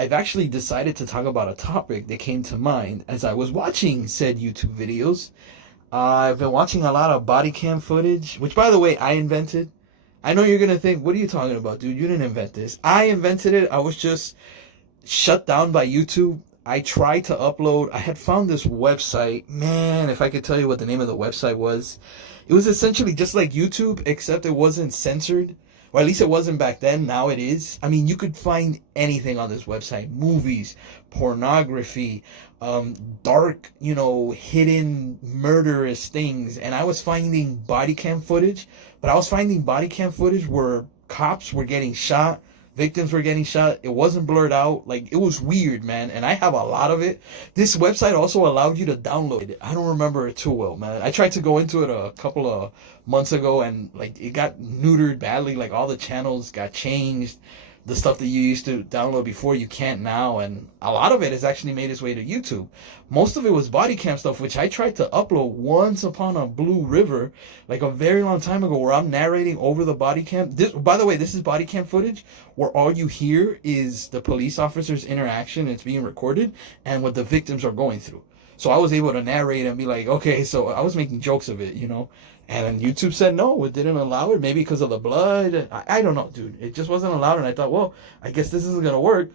I've actually decided to talk about a topic that came to mind as I was watching said YouTube videos. I've been watching a lot of body cam footage, which, by the way, I invented. I know you're going to think, what are you talking about, dude? You didn't invent this. I invented it. I was just shut down by YouTube. I tried to upload. I had found this website. Man, if I could tell you what the name of the website was. It was essentially just like YouTube, except it wasn't censored. Or at least it wasn't back then. Now it is. I mean, you could find anything on this website. Movies, pornography, dark, hidden murderous things. And I was finding body cam footage. But I was finding body cam footage where cops were getting shot. Victims were getting shot. It wasn't blurred out. Like, it was weird, man. And I have a lot of it. This website also allowed you to download it. I don't remember it too well, man. I tried to go into it a couple of months ago, and, like, it got neutered badly. Like, all the channels got changed. The stuff that you used to download before, you can't now. And a lot of it has actually made its way to YouTube. Most of it was body cam stuff, which I tried to upload once upon a blue river, like a very long time ago, where I'm narrating over the body cam. This, by the way, this is body cam footage where all you hear is the police officer's interaction. It's being recorded and what the victims are going through. So I was able to narrate and be like, okay, so I was making jokes of it, And then YouTube said no, it didn't allow it, maybe because of the blood. I don't know, dude. It just wasn't allowed, and I thought, well, I guess this isn't going to work.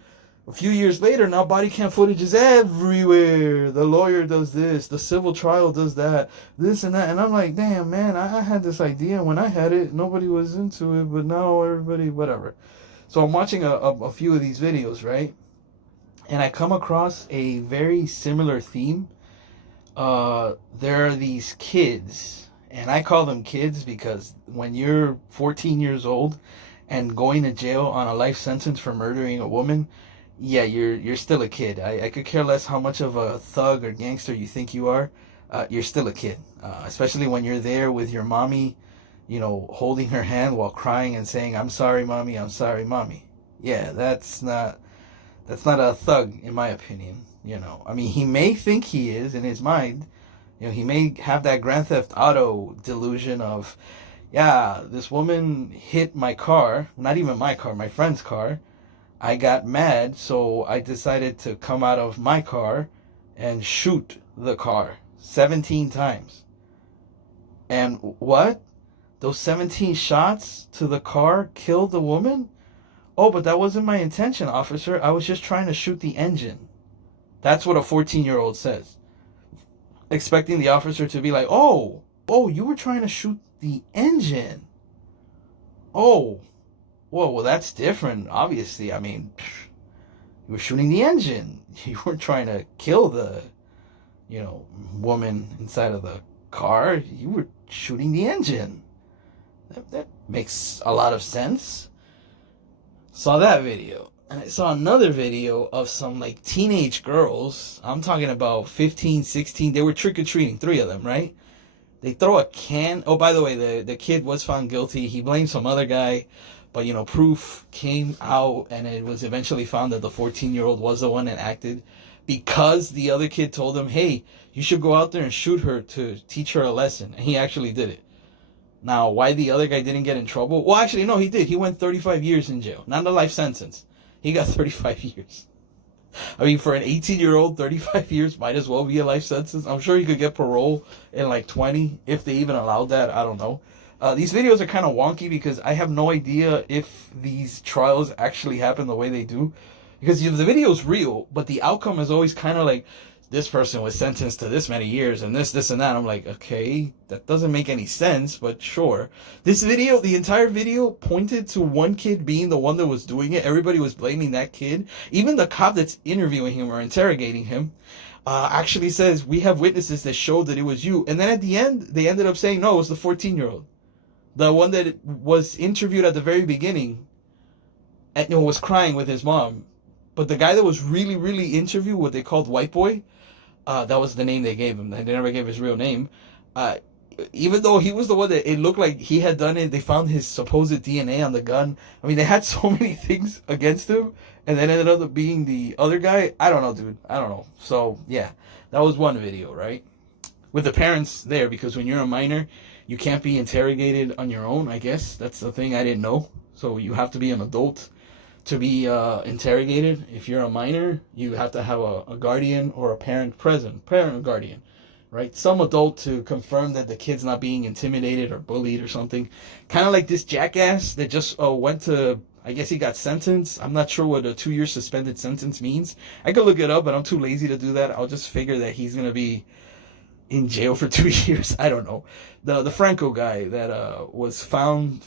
A few years later, now body cam footage is everywhere. The lawyer does this, the civil trial does that, this and that. And I'm like, damn, man, I had this idea. When I had it, nobody was into it, but now everybody, whatever. So I'm watching a few of these videos, right? And I come across a very similar theme. There are these kids, and I call them kids because when you're 14 years old and going to jail on a life sentence for murdering a woman, yeah, you're still a kid. I could care less how much of a thug or gangster you think you are. You're still a kid, especially when you're there with your mommy, holding her hand while crying and saying, "I'm sorry, mommy. I'm sorry, mommy." Yeah, that's not a thug, in my opinion. I mean, he may think he is in his mind. He may have that Grand Theft Auto delusion of, yeah, this woman hit my car, not even my car, my friend's car. I got mad, so I decided to come out of my car and shoot the car 17 times. And what? Those 17 shots to the car killed the woman? Oh, but that wasn't my intention, officer. I was just trying to shoot the engine. That's what a 14-year-old says. Expecting the officer to be like, oh, you were trying to shoot the engine. Oh, well, that's different, obviously. I mean, you were shooting the engine. You weren't trying to kill the, woman inside of the car. You were shooting the engine. That makes a lot of sense. Saw that video. And I saw another video of some, teenage girls. I'm talking about 15, 16. They were trick-or-treating, 3 of them, right? They throw a can. Oh, by the way, the kid was found guilty. He blamed some other guy. But, proof came out, and it was eventually found that the 14-year-old was the one that acted because the other kid told him, hey, you should go out there and shoot her to teach her a lesson. And he actually did it. Now, why the other guy didn't get in trouble? Well, actually, no, he did. He went 35 years in jail. Not a life sentence. He got 35 years. I mean, for an 18-year-old, 35 years might as well be a life sentence. I'm sure he could get parole in 20, if they even allowed that. I don't know. These videos are kind of wonky because I have no idea if these trials actually happen the way they do. Because the video's real, but the outcome is always kind of like, this person was sentenced to this many years and this and that. I'm like, okay, that doesn't make any sense, but sure. This video, the entire video pointed to one kid being the one that was doing it. Everybody was blaming that kid. Even the cop that's interviewing him or interrogating him actually says, we have witnesses that showed that it was you. And then at the end, they ended up saying, no, it was the 14-year-old. The one that was interviewed at the very beginning and was crying with his mom. But the guy that was really, really interviewed, what they called White Boy, that was the name they gave him. They never gave his real name. Even though he was the one that it looked like he had done it, they found his supposed DNA on the gun. I mean, they had so many things against him, and then ended up being the other guy. I don't know, dude. I don't know. So, yeah, that was one video, right? With the parents there, because when you're a minor, you can't be interrogated on your own, I guess. That's the thing I didn't know. So you have to be an adult to be interrogated. If you're a minor, you have to have a guardian or a parent present, parent or guardian, right? Some adult to confirm that the kid's not being intimidated or bullied or something. Kind of like this jackass that just went to, I guess he got sentenced. I'm not sure what a 2-year suspended sentence means. I could look it up, but I'm too lazy to do that. I'll just figure that he's going to be in jail for 2 years. I don't know. The Franco guy that was found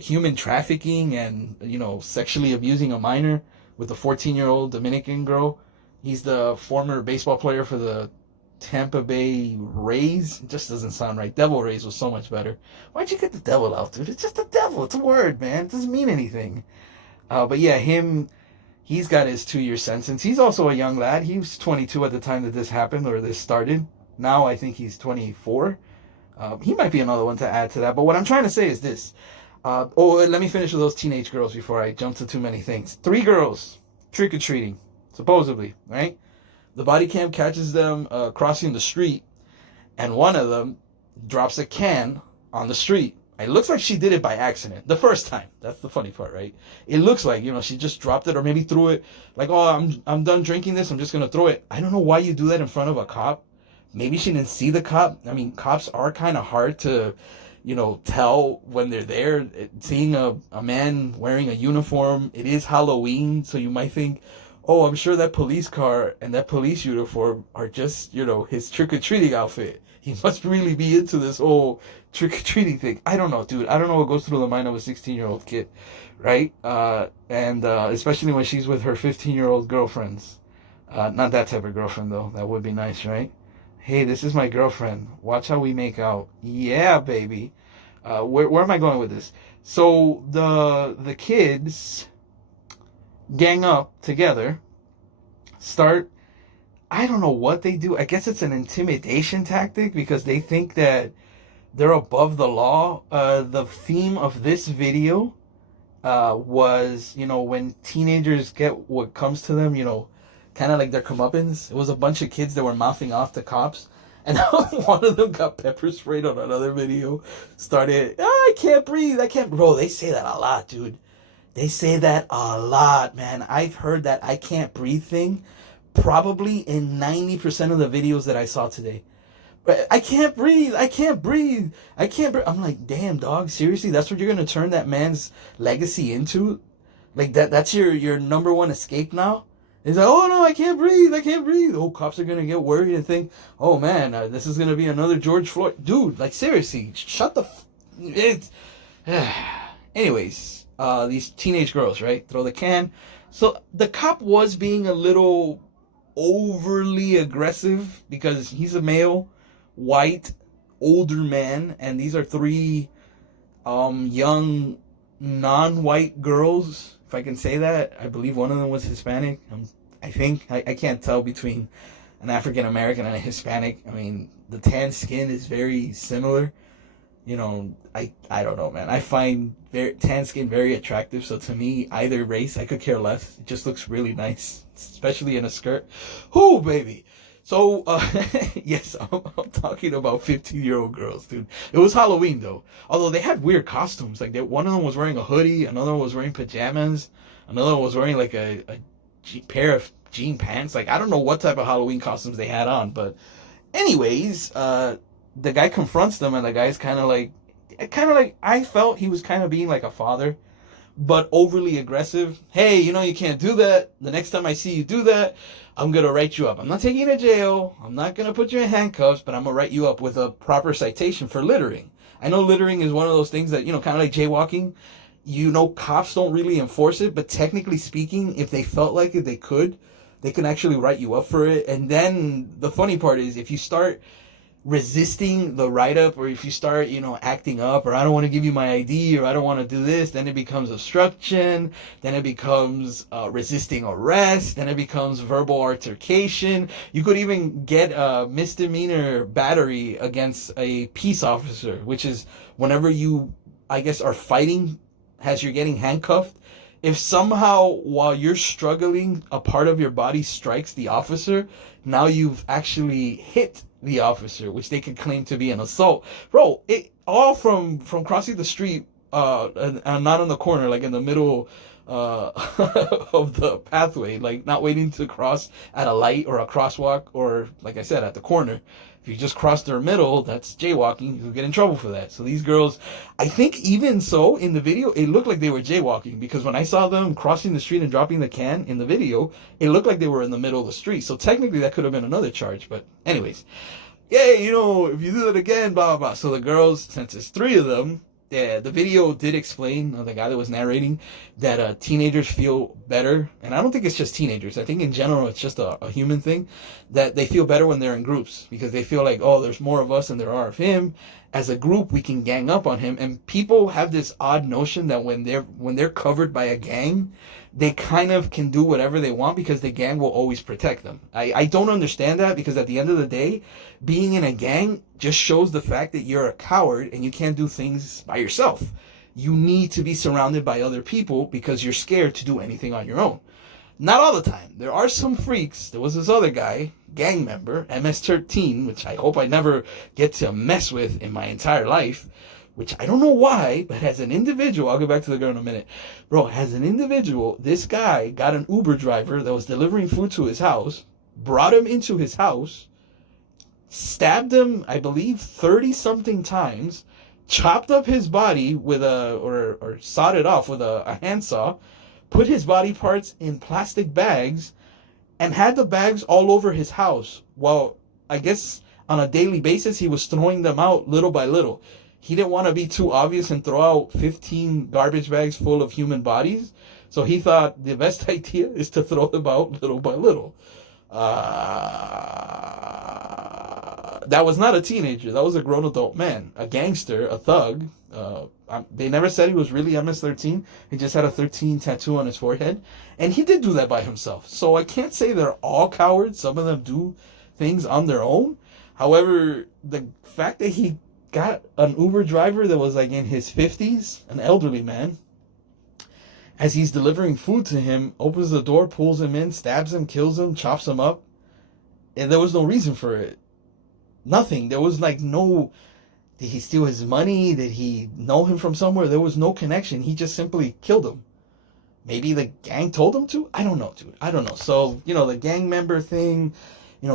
human trafficking and, sexually abusing a minor with a 14-year-old Dominican girl. He's the former baseball player for the Tampa Bay Rays. It just doesn't sound right. Devil Rays was so much better. Why'd you get the devil out, dude? It's just a devil. It's a word, man. It doesn't mean anything. But yeah, he's got his 2-year sentence. He's also a young lad. He was 22 at the time that this happened or this started. Now I think he's 24. He might be another one to add to that. But what I'm trying to say is this. Let me finish with those teenage girls before I jump to too many things. 3 girls trick-or-treating, supposedly, right? The body cam catches them crossing the street, and one of them drops a can on the street. It looks like she did it by accident the first time. That's the funny part, right? It looks like, she just dropped it or maybe threw it. Like, I'm done drinking this. I'm just going to throw it. I don't know why you do that in front of a cop. Maybe she didn't see the cop. I mean, cops are kind of hard to, tell when they're there. Seeing a man wearing a uniform, it is Halloween, so you might think, oh, I'm sure that police car and that police uniform are just, his trick-or-treating outfit. He must really be into this whole trick-or-treating thing. I don't know, dude. I don't know what goes through the mind of a 16-year-old kid, right? And especially when she's with her 15-year-old girlfriends. Not that type of girlfriend, though. That would be nice, right? Hey, this is my girlfriend. Watch how we make out. Yeah, baby. Where am I going with this? So the kids gang up together, I don't know what they do. I guess it's an intimidation tactic because they think that they're above the law. The theme of this video was, when teenagers get what comes to them, kind of like their comeuppance. It was a bunch of kids that were mouthing off to cops. And one of them got pepper sprayed on another video. Started, I can't breathe. Bro, they say that a lot, dude. They say that a lot, man. I've heard that I can't breathe thing probably in 90% of the videos that I saw today. But I can't breathe. I'm like, damn, dog. Seriously, that's what you're going to turn that man's legacy into? Like, that's your number one escape now? He's like, oh no, I can't breathe. Oh, cops are going to get worried and think, oh man, this is going to be another George Floyd. Dude, like seriously, shut the anyways, these teenage girls, right? Throw the can. So the cop was being a little overly aggressive because he's a male, white, older man, and these are 3 young, non-white girls, if I can say that. I believe one of them was Hispanic. I think. I can't tell between an African American and a Hispanic. I mean, the tan skin is very similar. I don't know, man. I find tan skin very attractive. So to me, either race, I could care less. It just looks really nice, especially in a skirt. Ooh, baby. So, yes, I'm talking about 15-year-old girls, dude. It was Halloween, though. Although they had weird costumes. Like, one of them was wearing a hoodie. Another one was wearing pajamas. Another one was wearing, like, a pair of jean pants. Like, I don't know what type of Halloween costumes they had on. But anyways, the guy confronts them, and the guy's kind of like, I felt he was kind of being like a father, but overly aggressive. Hey, you can't do that. The next time I see you do that, I'm going to write you up. I'm not taking you to jail. I'm not going to put you in handcuffs, but I'm going to write you up with a proper citation for littering. I know littering is one of those things that, kind of like jaywalking. Cops don't really enforce it, but technically speaking, if they felt like it, they could actually write you up for it. And then the funny part is if you start resisting the write-up, or if you start, acting up, or I don't want to give you my ID, or I don't want to do this, then it becomes obstruction, then it becomes resisting arrest, then it becomes verbal altercation. You could even get a misdemeanor battery against a peace officer, which is whenever you, I guess, are fighting as you're getting handcuffed. If somehow while you're struggling, a part of your body strikes the officer, now you've actually hit the officer, which they could claim to be an assault. Bro, it all from crossing the street, and not on the corner, like in the middle of the pathway, like not waiting to cross at a light or a crosswalk or, like I said, at the corner. If you just cross their middle, that's jaywalking. You'll get in trouble for that. So these girls, I think even so in the video, it looked like they were jaywalking, because when I saw them crossing the street and dropping the can in the video, it looked like they were in the middle of the street. So technically that could have been another charge. But anyways, yeah, you know, if you do that again, blah, blah, blah. So the girls, since it's three of them, yeah, the video did explain, the guy that was narrating, that teenagers feel better. And I don't think it's just teenagers. I think in general it's just a human thing, that they feel better when they're in groups, because they feel like, oh, there's more of us than there are of him. As a group, we can gang up on him. And people have this odd notion that when they're covered by a gang, they kind of can do whatever they want because the gang will always protect them. I don't understand that, because at the end of the day, being in a gang just shows the fact that you're a coward and you can't do things by yourself. You need to be surrounded by other people because you're scared to do anything on your own. Not all the time. There are some freaks. There was this other guy, gang member, MS-13, which I hope I never get to mess with in my entire life, which I don't know why, but as an individual, I'll get back to the girl in a minute. Bro, as an individual, this guy got an Uber driver that was delivering food to his house, brought him into his house, stabbed him, I believe, 30-something times, chopped up his body with or sawed it off with a handsaw, put his body parts in plastic bags, and had the bags all over his house. Well, I guess on a daily basis, he was throwing them out little by little. He didn't want to be too obvious and throw out 15 garbage bags full of human bodies. So he thought the best idea is to throw them out little by little. That was not a teenager. That was a grown adult man, a gangster, a thug. They never said he was really MS-13. He just had a 13 tattoo on his forehead. And he did do that by himself. So I can't say they're all cowards. Some of them do things on their own. However, the fact that he got an Uber driver that was like in his 50s, an elderly man, as he's delivering food to him, opens the door, pulls him in, stabs him, kills him, chops him up. And there was no reason for it. Nothing. There was like no... Did he steal his money? Did he know him from somewhere? There was no connection. He just simply killed him. Maybe the gang told him to? I don't know, dude. I don't know. So, the gang member thing,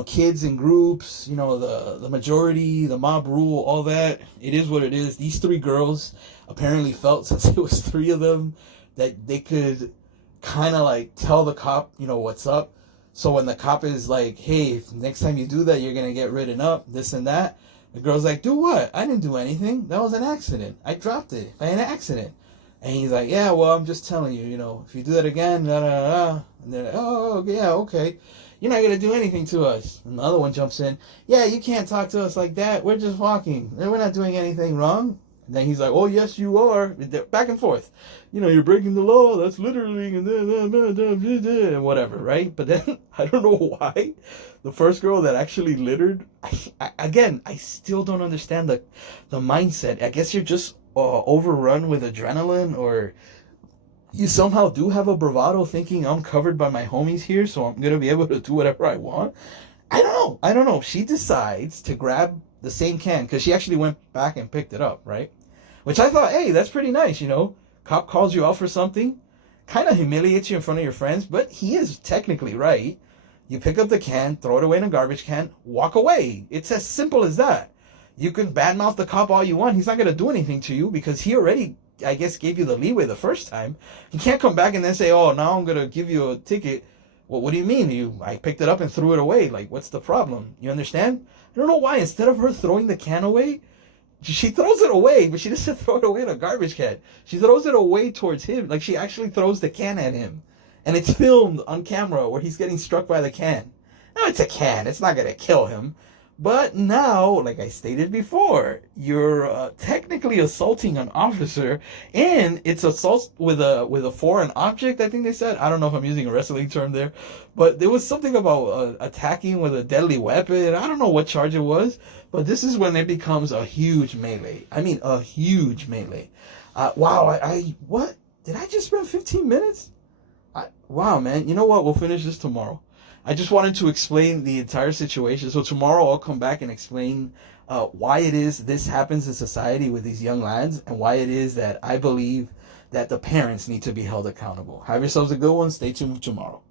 kids in groups, the majority, the mob rule, all that. It is what it is. These three girls apparently felt, since it was three of them, that they could kind of like tell the cop, what's up. So when the cop is like, hey, if next time you do that, you're going to get written up, this and that. The girl's like, do what? I didn't do anything. That was an accident. I dropped it by an accident. And he's like, yeah, well, I'm just telling you, if you do that again, da da da. And they're like, oh, yeah, okay. You're not going to do anything to us. And the other one jumps in, yeah, you can't talk to us like that. We're just walking. We're not doing anything wrong. And then he's like, oh, yes, you are. Back and forth. You're breaking the law. That's littering and whatever, right? But then, I don't know why, the first girl that actually littered, I still don't understand the mindset. I guess you're just overrun with adrenaline, or you somehow do have a bravado thinking I'm covered by my homies here, so I'm going to be able to do whatever I want. I don't know. She decides to grab the same can, because she actually went back and picked it up, right? Which I thought, hey, that's pretty nice, Cop calls you out for something, kind of humiliates you in front of your friends, but he is technically right. You pick up the can, throw it away in a garbage can, walk away. It's as simple as that. You can badmouth the cop all you want. He's not going to do anything to you because he already, I guess, gave you the leeway the first time. You can't come back and then say, oh, now I'm going to give you a ticket. Well, what do you mean? I picked it up and threw it away. Like, what's the problem? You understand? I don't know why. Instead of her throwing the can away, she throws it away, but she doesn't throw it away in a garbage can. She throws it away towards him. Like, she actually throws the can at him. And it's filmed on camera where he's getting struck by the can. Now, it's a can. It's not going to kill him. But now, like I stated before, you're technically assaulting an officer, and it's assault with a foreign object, I think they said. I don't know if I'm using a wrestling term there, but there was something about attacking with a deadly weapon. I don't know what charge it was, but this is when it becomes a huge melee. I mean, a huge melee. Wow, what? Did I just spend 15 minutes? Wow, man. You know what? We'll finish this tomorrow. I just wanted to explain the entire situation. So tomorrow I'll come back and explain why it is this happens in society with these young lads, and why it is that I believe that the parents need to be held accountable. Have yourselves a good one. Stay tuned tomorrow.